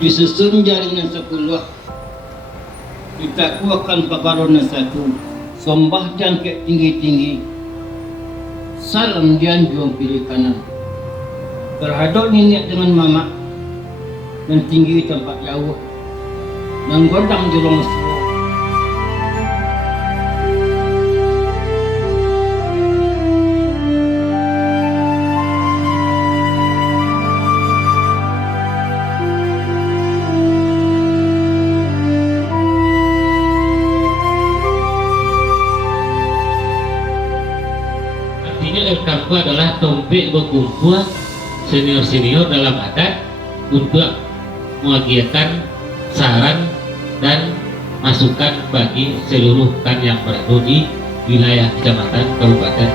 disusun jaringan 10, kita kuatkan pakarona 1, sombah jangkit tinggi-tinggi, salam dianjung pilih kanan, terhadap nenek dengan mama, dan tinggi tempat jauh, dan godang jolong suruh. Kampu adalah tompek berkumpul senior-senior dalam adat untuk mengagiatan saran dan masukan bagi seluruh kan yang berada di wilayah kecamatan, kabupaten,